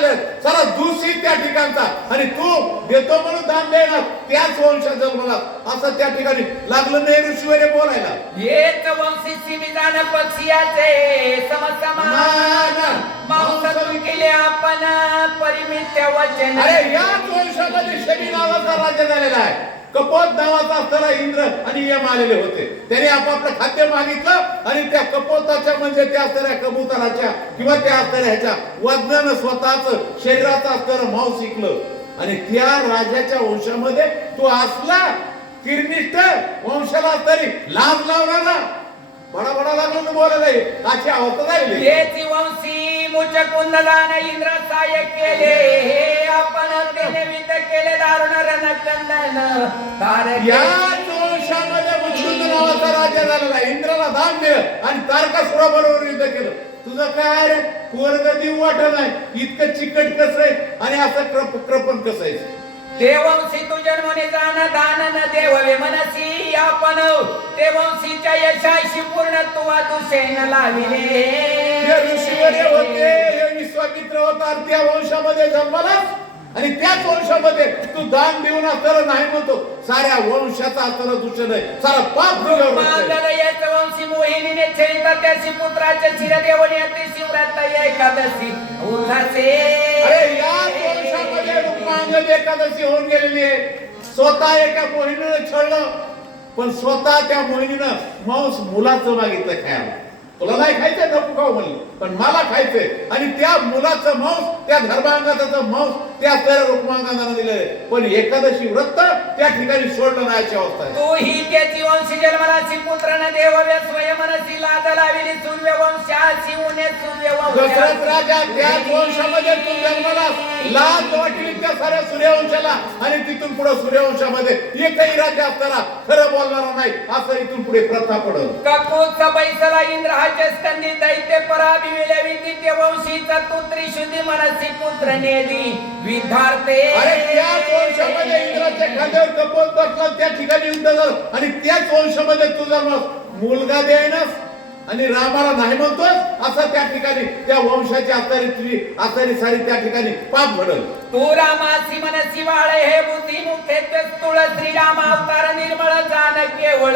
झाले, सारा दूषित त्या ठिकाणचा, आणि तू देतो म्हणून दान देणार त्याच वंशात जन्मला, असं त्या ठिकाणी लागलं नेहरू शिवाय बोलायला. येत वंशी विधान पक्षियाचे समसमान मांस केले आपण परिमित वचन. अरे याच वंशामध्ये शमी नावाचा राज्य झालेला आहे. कपोत नावाचा असताना इंद्र आणि यम आलेले होते. त्याने आपापलं खाद्य मागितलं आणि त्या कपोताच्या म्हणजे त्या असणाऱ्या कबुतराच्या किंवा त्या असणाऱ्या ह्याच्या वजनानं स्वतःच शरीराचं असणारं मांस शिकलं, आणि त्या राजाच्या वंशामध्ये तू असला किरनिष्ठ वंशाला तरी लाभ लावणारा बडा बडा लागून बोलायला अशी अवस्था झाली. येची वंशी मुच कुंदलान इंद्र साय केले, हे आपण त्याने वित केले दारुण रणकंदन तारके. याच वंशामध्ये मुचकुंद नावाचा राजा झालेला, इंद्राला दान दिलं आणि तारकासुराबरोबर युद्ध केलं. तुझं काय रे पोरग देऊ वाटत नाही, इतकं चिकट कसं आहे आणि असं कृपण कसं आहे. देवंशी तू जन्मने जाण दान न देववे मनसी आपण, देवंशीच्या यशाशी पूर्णत्व दुषेन लाविले. हे ऋषीवर्य होते, हे विश्वामित्र होता, त्या वंशामध्ये जन्मालास आणि त्याच वंशामध्ये तू दान देऊन असताना नाही म्हणतो, साऱ्या वंशाचा असताना दूषण आहे, सारा पाप तुझ्यावर येत वंशी मोहिनीने छेडिता त्याशी पुत्राच्या चिरदेवणी अति शिवरात एकादशी उठासे. अरे या वंशामध्ये रुक्मांगद एकादशी होऊन गेलेली आहे. स्वतः एका मोहिनीनं छळलं, पण स्वतः त्या मोहिनीनं मांस मुलाचं मागितलं खायला. तुला नाही खायचंय नको खाऊ म्हणली, पण मला खायचंय, आणि त्या मुलाचं मांस त्या धर्मांगाचं मांस त्या रुक्मांगानं दिलंय, पण एकादशी व्रत त्या ठिकाणी सोडलं नाही अशी अवस्था आहे. तू ही त्याची वंशी जन्मराशी पुत्र न देवव्य स्वयंमनसी लाद लाविली सूर्य वंशाची उन्हे सूर्य दशरथ राजा त्याच वंशामध्ये तू जन्माला लाज वाटली त्या साऱ्या सूर्यवंशाला, आणि तिथून पुढे सूर्यवंशामध्ये एकही राज्य असताना खरं बोलणारा नाही असं इथून पुढे प्रथा पडल. कपूचा बैसला इंद्र स्कंदी दैत्य पराभिविले विदित्य वंशीचा तू त्रिशुद्धी मनसी पुत्र नेदी विद्यार्थे. अरे त्याच वंशामध्ये इंद्राच्या खांद्यावर कपोत बसला, त्या ठिकाणी युद्ध झालं, आणि त्याच वंशामध्ये तू जन्म मुलगा देईनस आणि रामाला नाही म्हणतोस, असं त्या ठिकाणी त्या वंशाची आचारी सारी त्या ठिकाणी पाप घडल. तू रामासी मनसी वाळे हे बुद्धी मुखे तुळ श्रीराम अवतार निर्मळ जाण केवळ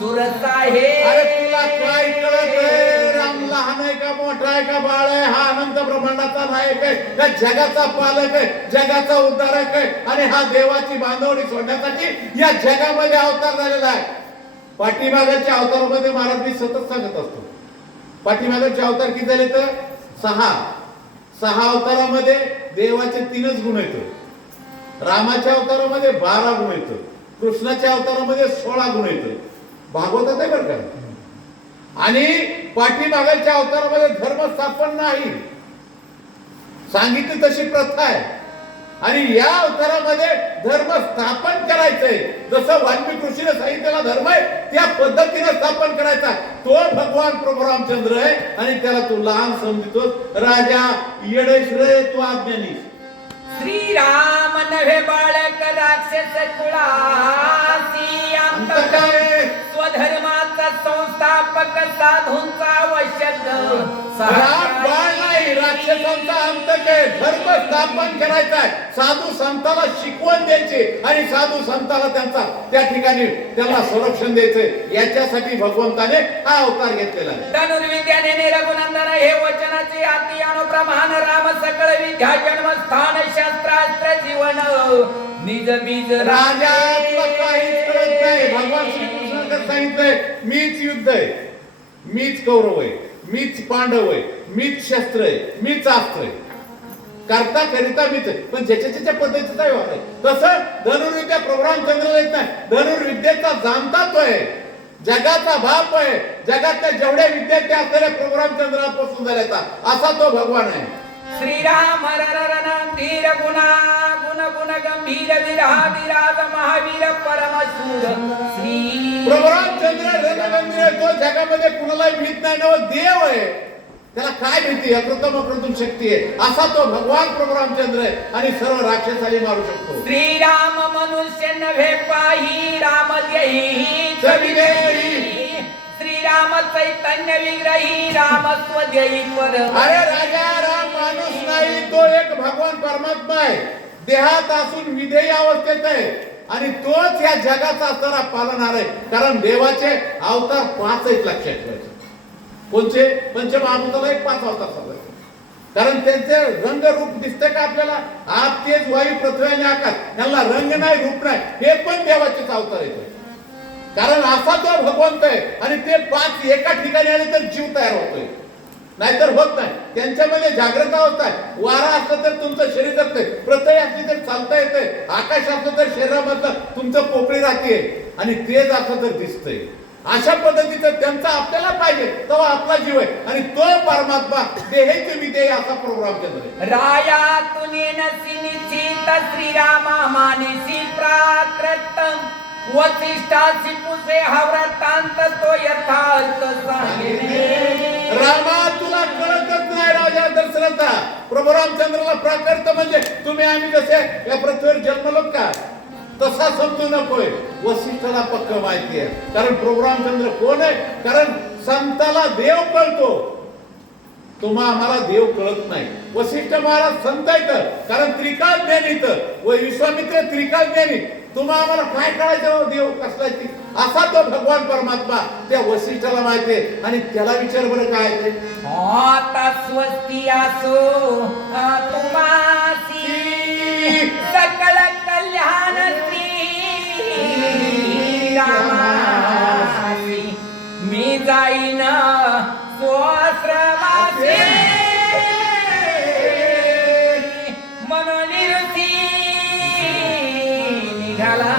सुरसा हे. अरे तुला काय कळत आहे, राम लहान आहे का मोठा आहे का बाळ आहे, हा अनंत ब्रह्मांडाचा नायक आहे का जगाचा पालक आहे, जगाचा उद्धारक आहे, आणि हा देवाची बांधवणी सोडण्यासाठी या जगामध्ये अवतार झालेला आहे. पाठीमागच्या अवतारामध्ये महाराज मी सतत सांगत असतो, पाठीमागचे अवतार किती झाले तर सहा अवतारामध्ये देवाचे 3च गुण येत, रामाच्या अवतारामध्ये 12 गुण येत, कृष्णाच्या अवतारामध्ये 16 गुण येत. भागवतात आहे बरं का. आणि पाठीमागच्या अवतारामध्ये धर्म स्थापन नाही, सांगितली तशी प्रथा आहे, आणि या अवतारामध्ये धर्म स्थापन करायचंय. जसं वाल्मिकी ऋषीने सांगितलेला धर्म आहे त्या पद्धतीने स्थापन करायचा. तो भगवान प्रभू रामचंद्र आहे, आणि त्याला तू लहान समजतोस. राजा येडेश रे तू अज्ञानी. श्रीराम नव्हे बाळक राक्षस कुळासी अंतकारे स्वधर्माचा संस्थापक साधूंचा आवश्यक राक्षसांचा अंतक आहे. धर्म स्थापन करायचा आहे, साधू संताला शिकवण द्यायची, आणि साधू संताला त्यांचा त्या ठिकाणी त्यांना संरक्षण द्यायचे. याच्यासाठी भगवंताने हा अवतार घेतलेला आहे. धनुर्विद्याने रघुनंदन हे वचनाचे अति अनुप्रमाण राम सकळ विद्या जन्मस्थान शास्त्रास्त्र जीवन निज बीज. राजा काहीच कळत नाही. भगवान श्रीकृष्णाने सांगितलंय मीच युद्ध आहे, मीच कौरव आहे, मीच पांडव आहे, मीच शस्त्र आहे, मीच अस्त्र आहे, करता करिता मीच आहे. पण ज्याच्या पद्धतीचा व्यवहार आहे. तसं धनुर्विद्या प्रभू रामचंद्र येत नाही. धनुर्विद्येचा जाणता तो आहे, जगाचा बाप आहे, जगातल्या जेवढ्या विद्यार्थी असलेल्या प्रभू रामचंद्रापासून झाल्याचा असा तो भगवान आहे. श्रीराम धीर गुणा गुण गुण गंभीर विराज महावीर परमशूर श्री प्रभू रामचंद्र रणगंभीर. तो जगामध्ये कुणालाही भीत नाही, नव देव आहे, त्याला काय भीती, अप्रतिम शक्ती आहे. असा तो भगवान प्रभू रामचंद्र आहे, आणि सर्व राक्षसाली मारू शकतो. श्रीराम मनुष्य नव्हे पाही राम देही श्रीराम चैतन्य विग्रही राम स्वदेही पर. अरे राजा राम माणूस नाही, तो एक भगवान परमात्मा आहे. देहात असून विधेय अवस्थेत आहे आणि तोच या जगाचा असणारा पालनहार आहे. कारण देवाचे अवतार 5 आहेत लक्षात ठेवायचे. कोणचे? पंचमहाभूताला एक 5 अवतार समजायचे. कारण त्यांचे रंग रूप दिसते का आपल्याला? आग, तेज, वायू, पृथ्वी आणि आकाश, यांना रंग नाही, रूप नाही. हे पण देवाचेच अवतार येते. कारण असा तो भगवंत आहे आणि ते 5 एका ठिकाणी आले तर जीव तयार होतोय, नाहीतर होत नाही. त्यांच्यामध्ये जागृत अवस्था आहे. वारा असलं तर तुमचं शरीर जगतंय, पृथ्वी असली तर चालता येतंय, आकाश असलं तर शरीरामधलं तुमचं पोकळी राहते आणि तेज असलं तर दिसतंय. अशा पद्धतीचं त्यांचा आपल्याला पाहिजे तेव्हा आपला जीव आहे आणि तो परमात्मा देहेचे विधेय असा प्रोग्राम केला. राया तुने निश्चित श्रीरामा मानेसी प्राकृतम वसिष्ठासी पुसे हव्रतांत तो यथार्थ सांगितले. रामा, तुला कळतच नाही राजा दशरथा. प्रभू रामचंद्राला प्राकृत म्हणजे तुम्ही आम्ही जसे या पृथ्वीवर जन्मलो का तसा समजू नकोय. वसिष्ठाला पक्क माहिती आहे. कारण प्रभू रामचंद्र कोण आहे? कारण संताला देव कळतो, तुम्हा आम्हाला देव कळत नाही. वसिष्ठ महाराज संत आहेत कारण त्रिकाल ज्ञानीत व विश्वामित्र त्रिकाल ज्ञानी. तुम्हा आम्हाला काय कळायचं देव कसला ती? असा तो भगवान परमात्मा त्या वसिष्ठाला माहिती आहे आणि त्याला विचार बरं काय ते. आता स्वस्ती असो तुम्हासी सकल कल्याण श्री रामासी मी जाईन स्वश्रमासी मनोनिरुती निघाला.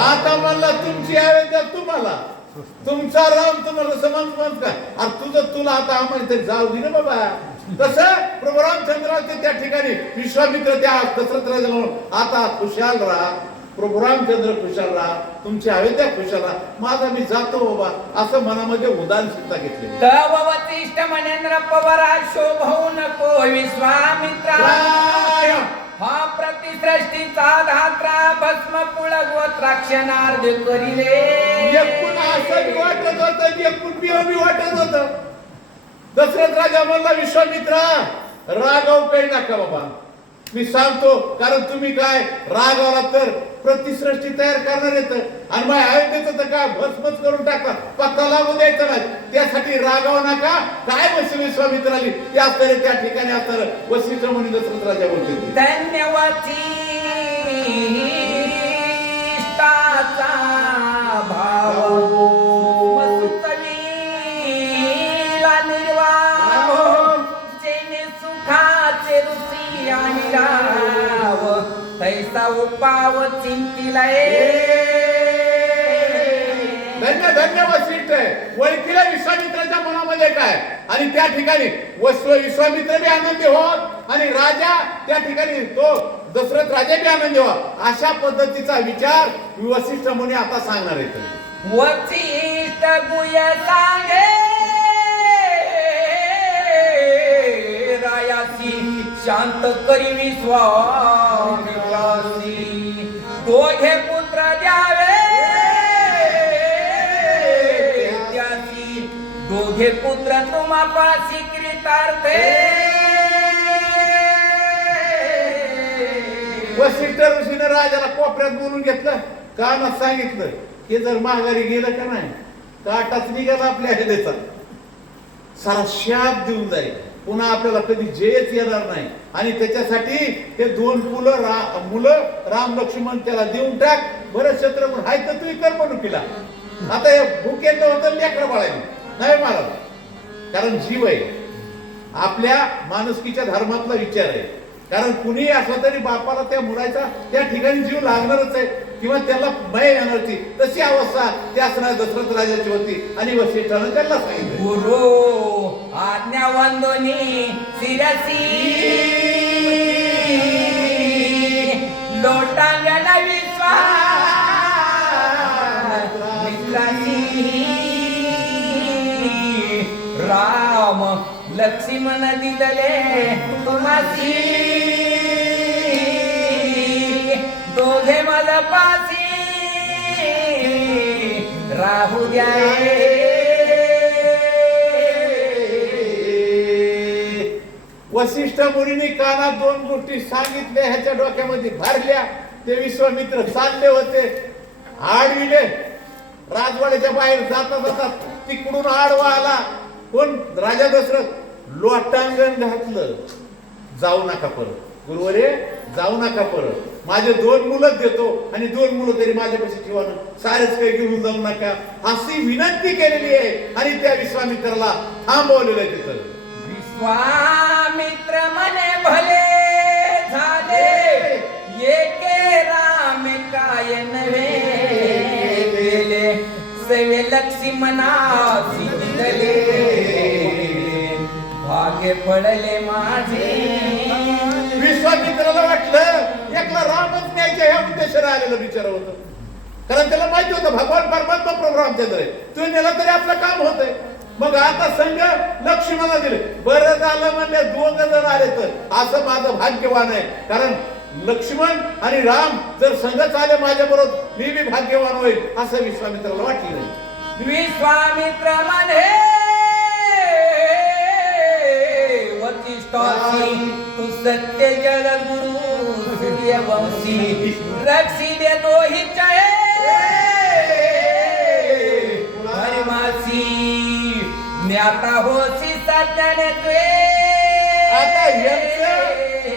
आता म्हणला तुमची अयोध्या तुम्हाला, तुमचा राम तुम्हाला समज का? अरे तुझं तुला आता आम्हाला तरी जाऊ दे ना बाबा. तसं प्रभू रामचंद्राचे त्या ठिकाणी विश्वामित्र त्या दशरथ राजा म्हणून आता खुशाल राहा, प्रभू रामचंद्र खुशाल राहा, तुमची अयोध्या खुशाल राहा, माझा मी जातो बाबा असं मनामध्ये उदाहरण सुद्धा घेतले. तव वसिष्ठ मनेंद्र पवरा शोभवू नको विश्वामित्रा. हा प्रतिसृष्टीचा धात्रा भस्म पुळ गोत्राक्षणार्ध करिले. एकूण असं वाटत होतं, एकूण बिओबी वाटत होतं. दशरथ राजा म्हणला विश्वामित्रा रागाव काही नका बाबा, मी सांगतो. कारण तुम्ही काय रागावला तर प्रतिसृष्टी तयार करणार येत आणि मग अयोध्येचं तर काय भस्मच करून टाकतात, पत्ता लागू द्यायचा नाही. त्यासाठी रागाव नका. काय बस विश्वामित्राली ते असणारे त्या ठिकाणी असणार वसिष्ठ म्हणून दशरथ राजा बोलते. धन्यवादी भाव तैसा उपाव चिंतिलाय. धन्य धन्य वसिष्ठ आहे. ओळखीला विश्वामित्राच्या मनामध्ये काय आणि त्या ठिकाणी विश्वामित्र बी आनंदी होत आणि राजा त्या ठिकाणी तो दशरथ राजा बी आनंदी व्हा. अशा पद्धतीचा विचार वसिष्ठ मुनी आता सांगणार आहेत. वसिष्ठ गुय सांगे रायासी शांत करी विश्वामित्रासी दोघे पुत्र द्यावे त्यासी दोघे पुत्र तुम्हापाशी कृतार्थे. वसिष्ठ ऋषीने राजाला कोपऱ्यात बोलून घेतलं, कानात सांगितलं हे जर माघारी गेलं का नाही काटाच निघाला आपल्या हृदयाचा, सारा शाप देऊन जाईल, पुन्हा आपल्याला कधी जयच येणार नाही. आणि त्याच्यासाठी हे 2 मुलं राम लक्ष्मण त्याला देऊन टाक. बरं शत्रुघ्न हाय तर तू करमणुकीला आता हे भूकेंद्र होतं लेकर बाळायला नाही महाराज. कारण जीव आहे, आपल्या माणुसकीच्या धर्मातला विचार आहे. कारण कुणी असला तरी बापाला त्या मुलाचा त्या ठिकाणी जीव लागणारच आहे किंवा त्याला मय येणारची तशी अवस्था त्या असणार दशरथ राजाची होती. आणि वसिष्ठानं त्याला सांगितलं गुरु आज्ञा वंदोनी शिरसी लोटांगण विश्वास मित्रासी राम लक्ष्मण दिदले तुम्हासी दोघे मला पासी राहू द्या. वसिष्ठ मुनीने कानात दोन गोष्टी सांगितल्या, ह्याच्या डोक्यामध्ये भरल्या. ते विश्वामित्र चालले होते, आडविले राजवाड्याच्या बाहेर जाता जाता तिकडून आडवा आला कोण, राजा दशरथ. लोटांगण घातलं, जाऊ नका परत गुरुवरे, जाऊ नका परत, माझे 2 मुलं देतो आणि 2 मुलं तरी माझ्यापाशी ठेवा ना, सारेच काही घेऊन जाऊ नका, अशी विनंती केलेली आहे. आणि त्या विश्वामित्राला थांबवलेलं आहे तिथं. विश्वामित्र म्हणे भले झाले, एके राम काय नव्हे गेले, सवे लक्ष्मणासी दिले, भाग्य पडले माझे. विश्वामित्राला वाटलं एकला रामच न्यायच्या ह्या उद्देशाने आलेलं बिचार होतं, कारण त्याला माहिती होतं भगवान परमात्मा प्रभू रामचंद्र आहे, तो नेला तरी आपलं काम होतंय. मग आता संघ लक्ष्मणाला दिले. बरं झालं म्हणजे 2 जण आले तर असं माझं भाग्यवान आहे, कारण लक्ष्मण आणि राम जर संघच आले माझ्या बरोबर, मी बी भाग्यवान होईल असं विश्वामित्राला वाटलं. विश्वामित्र म्हणे वसिष्ठासी, तू सत्य जगद्गुरु सूर्यवंशी, रक्षी दे दोहीच्या धर्मासी, ज्ञाता होसी सत्याने तुए. आता यांचं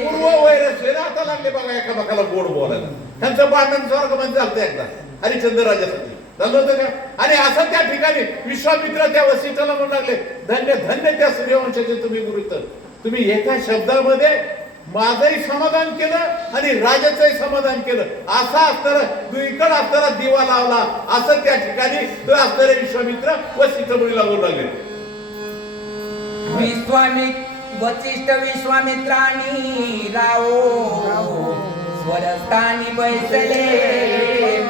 पूर्व वैरस्य आता लागले बघा एकामेकाला गोड बोलायला. त्यांचं भांडण स्वर्ग म्हणजे झालं एकदा हरिश्चंद्र राजासाठी झालं होतं का. आणि असं त्या ठिकाणी विश्वामित्र त्या वसिष्ठाला म्हणू लागले, धन्य धन्य त्या सूर्यवंशाचे तुम्ही गुरु, तर तुम्ही एका शब्दामध्ये माझंही समाधान केलं आणि राजाचंही समाधान केलं. असा असताना दुईकडे असताना दिवा लावला, असं त्या ठिकाणी तो असणारे विश्वामित्र वसिष्ठ मुनीला बोलू लागले. वसिष्ठ विश्वामित्रांनी राहो स्वरस्थानी बैसले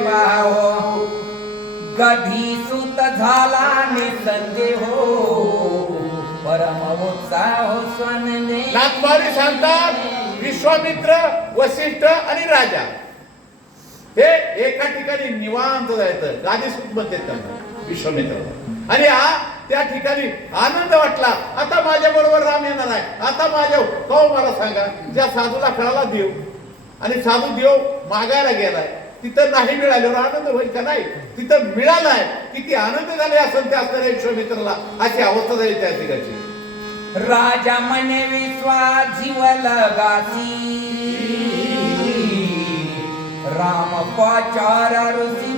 पाहो, कधी सुत झाला निसंदेह हो, परम उत्साह स्वनने. नाथमारी सांगतात विश्वामित्र वसिष्ठ आणि राजा हे एका ठिकाणी निवांत जायचं, गादीसूत म्हणतात त्यांना विश्वामित्राला. आणि हा त्या ठिकाणी आनंद वाटला, आता माझ्या बरोबर राम येणार आहे, आता माझ्या कहो मला सांगा, ज्या साधूला कळाला देव आणि साधू देव मागायला गेलाय, तिथं नाही मिळाल्यावर आनंद होईल का नाही, तिथं मिळालाय किती आनंद झाले असेल त्या असणाऱ्या विश्वामित्राला, अशी अवस्था झाली त्या ठिकाणी. राजा म्हणे विश्वा जीव लगासी, राम पाचार ऋषी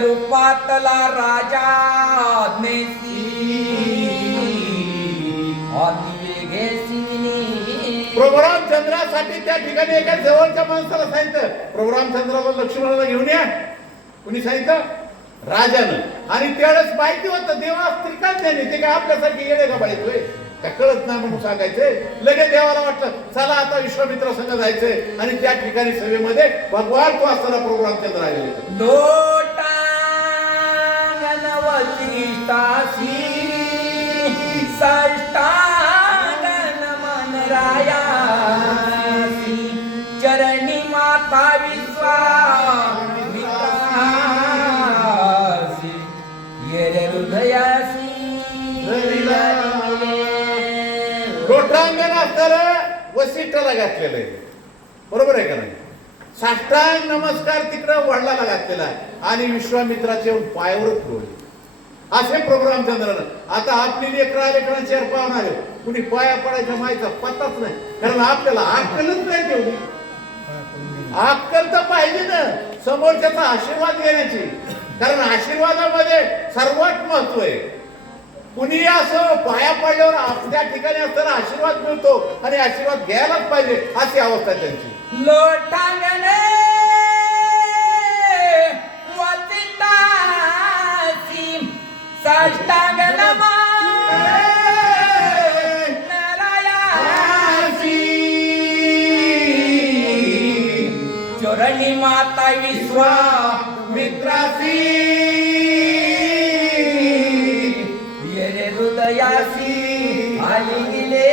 रूपातला राजा नेसी, प्रभू रामचंद्रासाठी त्या ठिकाणी एका जवळच्या माणसाला सांगितलं, प्रभू रामचंद्राला लक्ष्मणाला घेऊन या. कुणी सांगितलं? राजानं. आणि त्यावेळेस माहिती होतं देवा त्रिकाज्ञानी, ते काय आपल्यासाठी येणे का पाहिजे काय कळत नाही म्हणून सांगायचे. लगेच देवाला वाटलं चला आता विश्वामित्र संघ जायचंय, आणि त्या ठिकाणी सभेमध्ये भगवान तो असताना प्रभू रामचंद्र आलेले. वसिष्ठासी साष्टांग नमन रायासी, चरणी माता विश्वामित्रासी, येरे हृदयासी. लोटांगण असताना वसिष्ठाला घातलेलं आहे, बरोबर आहे का नाही. साष्टांग नमस्कार तिकडं वडिलाला घातलेला आहे आणि विश्वामित्राचे पायावरच ठेवले. असे प्रभू रामचंद्रानं आता आपली लेकरांचे पाहून आले, कुणी पाया पडायच्या माहिती पत्ताच नाही, कारण आपल्याला अक्कलच नाही तेवढी. अक्कल तर पाहिजे ना समोरच्याचा आशीर्वाद घेण्याची, कारण आशीर्वादामध्ये सर्वात महत्व आहे. कुणी असं पाया पडल्यावर त्या ठिकाणी असताना आशीर्वाद मिळतो आणि आशीर्वाद घ्यायलाच पाहिजे, अशी अवस्था त्यांची. लोटांगणे वसिष्ठासी साष्टांग नमन रायासी, चरणी माता विश्वामित्रासी, येरे हृदयासी आली गेले.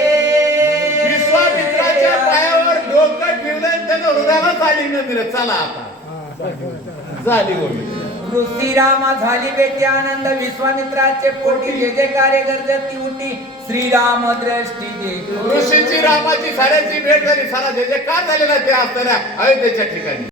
विश्वामित्राच्या पायावर डोकं ठेवलं, त्यानं हृदयालाच आली न दिलं. चला आता झाली गोष्ट. ऋषी रामा झाली भेटी आनंद विश्वामित्राचे पोटी जे जे कार्य गरजती उठी श्रीराम दृष्टी दे ऋषीची रामाची साऱ्याची भेट झाली, सारा जे जे काय झालेला ते असताना अयोध्येच्या ठिकाणी